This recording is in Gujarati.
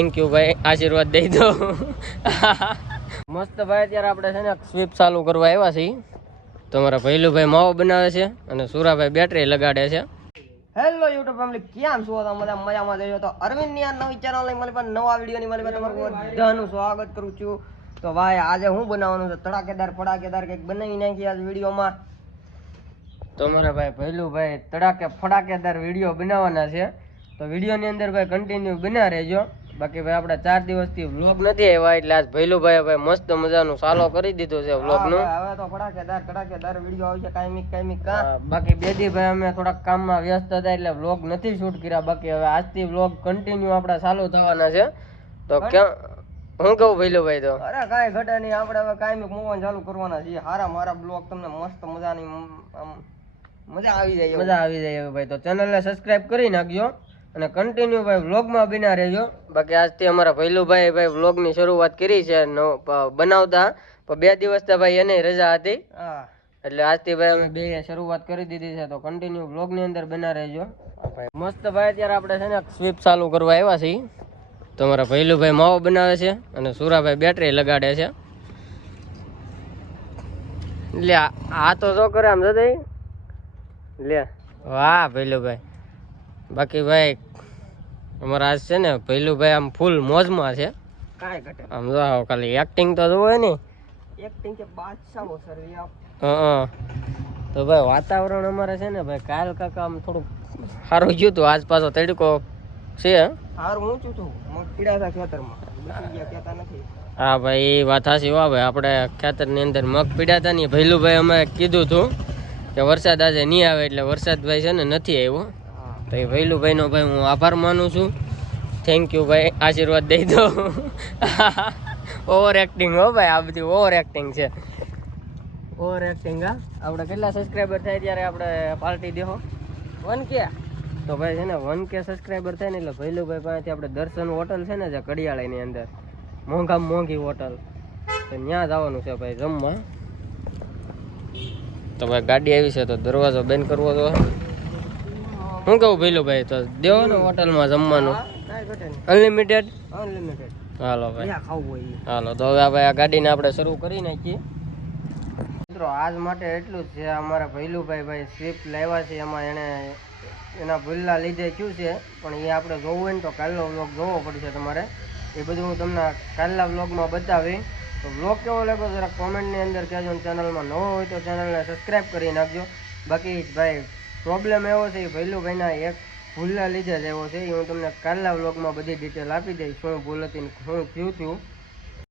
થેન્ક યુ ભાઈ, આશીર્વાદ દઈ દો. મસ્ત ભાઈ, અત્યારે આપણે છે ને સ્વીપ ચાલુ કરવા આવ્યા છીએ. તમારા ભૈલુભાઈ માવો બનાવે છે અને સુરાભાઈ બેટરી લગાડે છે. હેલો યુટ્યુબ ફેમિલી, કેમ છો તમે? મજામાં જઈએ તો અરવિંદ ની આ નવી ચેનલ ની મારી પાસે નવા વિડીયો ની મારી પાસે તમારું બધાનું સ્વાગત કરું છું. તો ભાઈ આજે હું બનાવવાનું છે તડાકેદાર ફડાકેદાર કંઈક બનાવી નાખી આજ વિડીયોમાં. તો મારા ભાઈ ભૈલુભાઈ ફડાકેદાર વિડીયો બનાવવાના છે. તો વિડીયોની અંદર ભાઈ કન્ટિન્યુ બના રહેજો. બાકી ભાઈ આપણે 4 દિવસથી વ્લોગ નથી આવ્યા એટલે આજ ભૈલુભાઈ ભાઈ મસ્ત મજાનું ચાલો કરી દીધું છે વ્લોગ નું. હવે તો ફડાકેદાર વિડીયો આવશે કાયમિક કા. બાકી બે દી ભાઈ અમે થોડાક કામમાં વ્યસ્ત હતા એટલે વ્લોગ નથી શૂટ કર્યા. બાકી હવે આજથી વ્લોગ કન્ટિન્યુ આપડા ચાલુ થવાના છે. તો ક્યાં હું કહું ભૈલુભાઈ? તો અરે કાંઈ ઘટે નહીં, આપણે હવે કાયમિક મૂકવાનું ચાલુ કરવાના છીએ. મારા બ્લોગ તમને મસ્ત મજાની મજા આવી જાય ભાઈ. તો ચેનલને સબસ્ક્રાઇબ કરી નાખજો અને કન્ટિન્યુ ભાઈ વ્લોગમાં બિના રહેજો. બાકી આજથી અમારા ભૈલુભાઈ ભાઈ વ્લોગની શરૂઆત કરી છે બનાવતા, પણ 2 દિવસ તો ભાઈ એને રજા હતી એટલે આજથી ભાઈ અમે બે શરૂઆત કરી દીધી છે. તો કન્ટિન્યુ વ્લોગની અંદર બના રહેજો. મસ્ત ભાઈ, અત્યારે આપણે છે ને સ્વીપ ચાલુ કરવા આવ્યા છીએ. તમારા ભૈલુભાઈ માવો બનાવે છે અને સુરાભાઈ બેટરી લગાડે છે. લે આ તો શું કરે આમ જતા લે. વાહ ભૈલુભાઈ. બાકી ભાઈ અમારા આજ છે ને ભૈલુભાઈ આમ ફૂલ મોજમાં છે. કાંઈ ઘટે આમ જો ખાલી એક્ટિંગ તો જોવે ને, એક્ટિંગ કે બાદશાહો સર્વી આપ. તો ભાઈ વાતાવરણ અમારે છે ને ભાઈ કાલ કાકા આમ થોડુંક સારું ગયું હતું. આજ પાછો તડકો છે. સારું ઊંચું હતું, મગ પીડા હતા ખેતરમાં, કહેતા નથી. હા ભાઈ એ વાત સાચી. વાહ ભાઈ, આપણે ખેતરની અંદર મગ પીડા હતા ને ભૈલુભાઈ અમે કીધું હતું કે વરસાદ આજે નહીં આવે એટલે વરસાદ ભાઈ છે ને નથી આવ્યો. તો એ ભૈલુભાઈનો ભાઈ હું આભાર માનું છું. થેન્ક યુ ભાઈ, આશીર્વાદ દઈ દો. ઓવર એક્ટિંગ હો ભાઈ, આ બધી ઓવર એક્ટિંગ છે. Over acting. હા, આપણે કેટલા સબસ્ક્રાઈબર થાય ત્યારે આપણે પાર્ટી દેહો 1K. તો ભાઈ છે ને 1K સબસ્ક્રાઈબર થાય ને એટલે ભૈલુભાઈ પાસેથી આપણે દર્શન હોટલ છે ને જે કડિયાળાની અંદર મોંઘામાં મોંઘી હોટલ, તો ત્યાં જવાનું છે ભાઈ જમવા. તો ભાઈ ગાડી આવી છે તો દરવાજો બંધ કરવો તો શું કહું ભૈલુભાઈ? તો દેવો ને હોટલમાં જમવાનું અનલિમિટેડ. હાલો ભાઈ, હાલો. તો હવે ભાઈ આ ગાડીને આપણે શરૂ કરી નાખીએ. મિત્રો આજ માટે એટલું જ છે. અમારા ભૈલુભાઈ ભાઈ સ્વિફ્ટ લાવ્યા છે, એમાં એને એના ભૂલના લીધે શું છે પણ એ આપણે જોવું હોય ને તો કાલનો વ્લોગ જોવો પડશે તમારે. એ બધું હું તમને કાલના વ્લોગમાં બતાવી. તો વ્લોગ કેવો લાગ્યો જરા કોમેન્ટની અંદર કહેજો. ચેનલમાં નવો હોય તો ચેનલને સબસ્ક્રાઈબ કરી નાખજો. બાકી ભાઈ પ્રોબ્લેમ એવો છે કે ભૈલુભાઈના એક ભૂલના લીધે જ એવો છે. એ હું તમને કાલના વ્લોગમાં બધી ડિટેલ આપી દઈશ, શું ભૂલ હતી ને શું થયું.